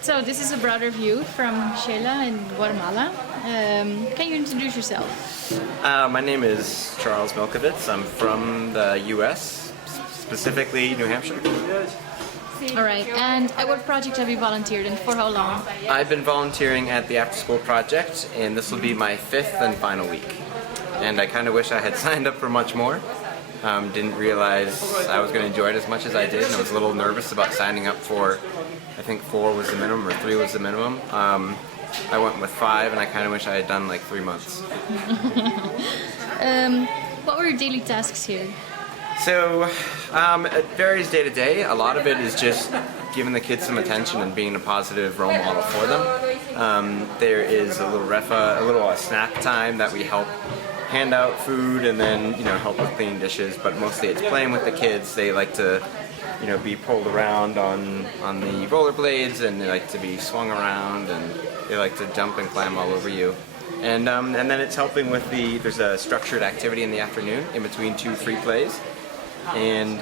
So this is a broader view from Xela in Guatemala. Can you introduce yourself? My name is Charles Milkovits. I'm from the U.S., specifically New Hampshire. All right. And at what project have you volunteered and for how long? I've been volunteering at the After School Project, and this will be my 5th and final week. And I kind of wish I had signed up for much more. Didn't realize I was going to enjoy it as much as I did, and I was a little nervous about signing up for, I think 4 was the minimum, or 3 was the minimum. I went with 5, and I kind of wish I had done like 3 months. What were your daily tasks here? So, it varies day to day. A lot of it is just giving the kids some attention and being a positive role model for them. There is a little snack time that we help hand out food and then help with cleaning dishes. But mostly it's playing with the kids. They like to be pulled around on the rollerblades, and they like to be swung around, and they like to jump and climb all over you. And then it's helping with there's a structured activity in the afternoon in between 2 free plays. And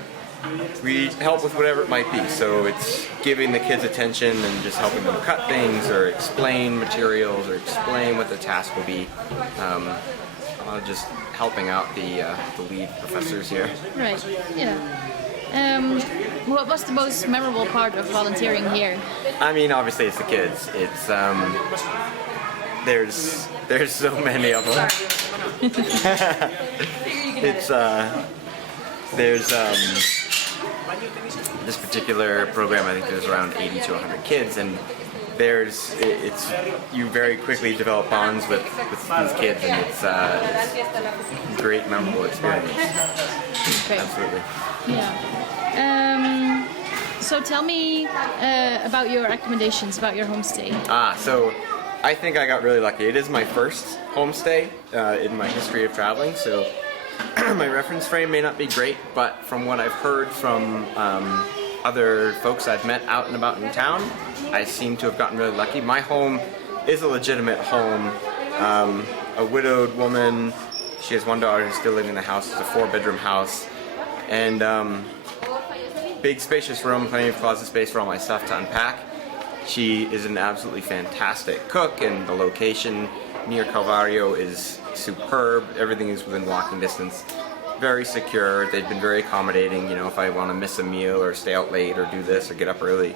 we help with whatever it might be. So it's giving the kids attention and just helping them cut things or explain materials or explain what the task will be. Just helping out the lead professors here. Right, yeah. What was the most memorable part of volunteering here? I mean, obviously it's the kids. It's there's so many of them. It's there's this particular program. I think there's around 80 to 100 kids, and you very quickly develop bonds with these kids, and it's a great, memorable experience. Great. Absolutely. Yeah. So tell me about your recommendations about your homestay. So I think I got really lucky. It is my first homestay in my history of traveling, so my reference frame may not be great, but from what I've heard from other folks I've met out and about in town, I seem to have gotten really lucky. My home is a legitimate home. A widowed woman, she has 1 daughter who's still living in the house. It's a 4-bedroom house, and big spacious room, plenty of closet space for all my stuff to unpack. She is an absolutely fantastic cook, and the location near Calvario is superb. Everything is within walking distance. Very secure. They've been very accommodating. If I want to miss a meal or stay out late or do this or get up early,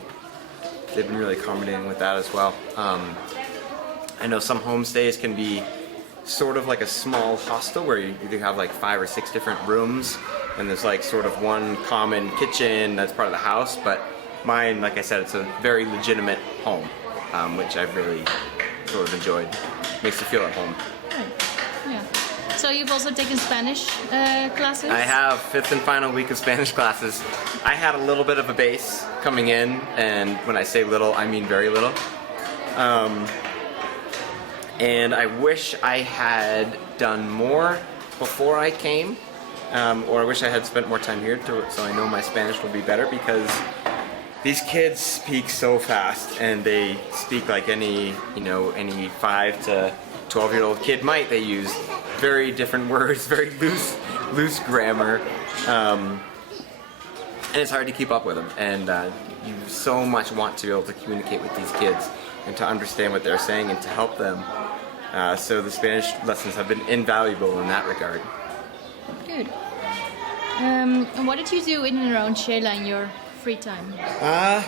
they've been really accommodating with that as well. I know some homestays can be sort of like a small hostel where you have like 5 or 6 different rooms, and there's like sort of one common kitchen that's part of the house. But mine, like I said, it's a very legitimate home, which I've really sort of enjoyed. Makes you feel at home. Yeah. So you've also taken Spanish classes? I have 5th and final week of Spanish classes. I had a little bit of a base coming in, and when I say little, I mean very little. And I wish I had done more before I came, or I wish I had spent more time here so I know my Spanish will be better, because these kids speak so fast, and they speak like any 5 to 12-year-old kid might. They use very different words, very loose grammar, and it's hard to keep up with them. And you so much want to be able to communicate with these kids and to understand what they're saying and to help them. So the Spanish lessons have been invaluable in that regard. Good. And what did you do in and around Xela in your free time?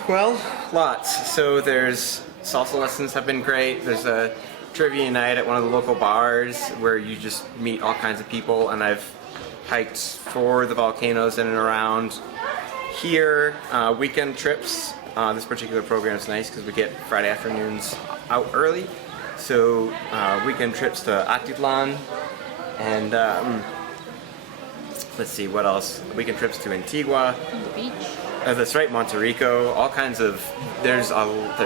Well, lots. So there's salsa lessons have been great. There's a trivia night at one of the local bars where you just meet all kinds of people, and I've hiked for the volcanoes in and around here. Weekend trips. This particular program is nice because we get Friday afternoons out early. So weekend trips to Atitlan, and let's see what else. Weekend trips to Antigua. On the beach. That's right, Monte Rico. All kinds of. There's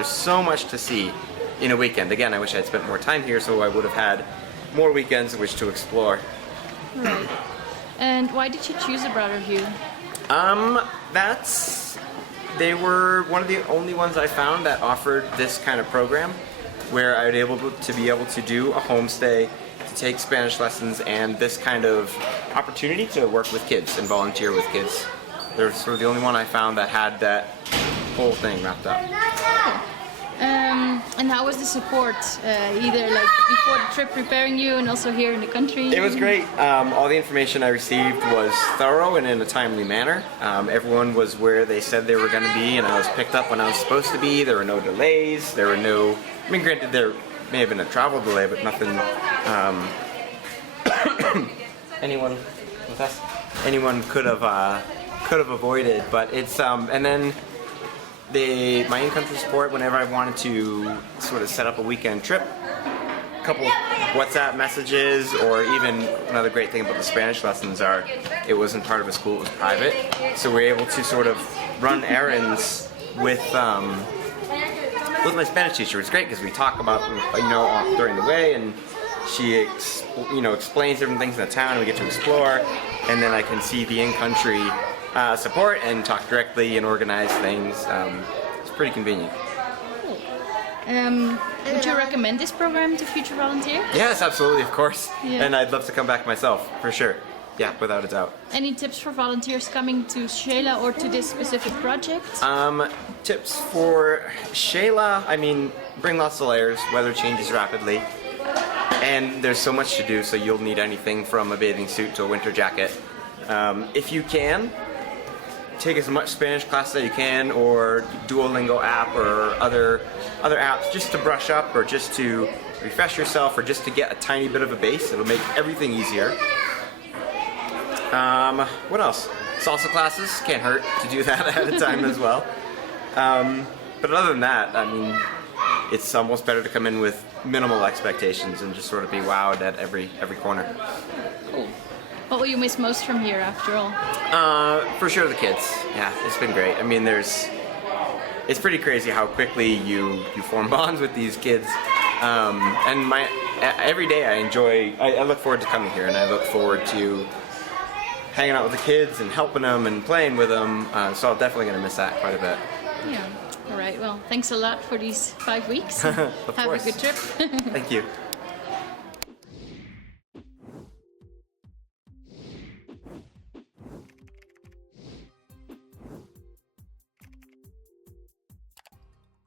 so much to see in a weekend. Again, I wish I'd spent more time here, so I would have had more weekends in which to explore. Right. And why did you choose a broader view? They were one of the only ones I found that offered this kind of program, where I would be able to do a homestay, to take Spanish lessons, and this kind of opportunity to work with kids and volunteer with kids. They're sort of the only one I found that had that whole thing wrapped up. And how was the support, either like before the trip preparing you and also here in the country? It was great. All the information I received was thorough and in a timely manner. Everyone was where they said they were going to be, and I was picked up when I was supposed to be. There were no delays. There were no... I mean, granted, there may have been a travel delay, but nothing... anyone with us? Anyone could have avoided. But it's... and then... my in-country support whenever I wanted to sort of set up a weekend trip, a couple WhatsApp messages, or even another great thing about the Spanish lessons are it wasn't part of a school, it was private, so we're able to sort of run errands with my Spanish teacher. It's great because we talk about, during the way, and she explains different things in the town, and we get to explore, and then I can see the in-country support and talk directly and organize things. It's pretty convenient. Cool. Would you recommend this program to future volunteers? Yes, absolutely, of course. Yeah. And I'd love to come back myself, for sure. Yeah, without a doubt. Any tips for volunteers coming to Xela or to this specific project? Tips for Xela, I mean, bring lots of layers, weather changes rapidly, and there's so much to do, so you'll need anything from a bathing suit to a winter jacket. If you can, take as much Spanish class as you can, or Duolingo app or other apps, just to brush up or just to refresh yourself or just to get a tiny bit of a base. It'll make everything easier. What else? Salsa classes, can't hurt to do that ahead of time as well. But other than that, I mean, it's almost better to come in with minimal expectations and just sort of be wowed at every corner. Cool. What will you miss most from here, after all? For sure the kids. Yeah, it's been great. I mean, it's pretty crazy how quickly you form bonds with these kids. And every day I look forward to coming here, and I look forward to hanging out with the kids and helping them and playing with them. So I'm definitely going to miss that quite a bit. Yeah. All right. Well, thanks a lot for these 5 weeks. Of Have course. a good trip. Thank you.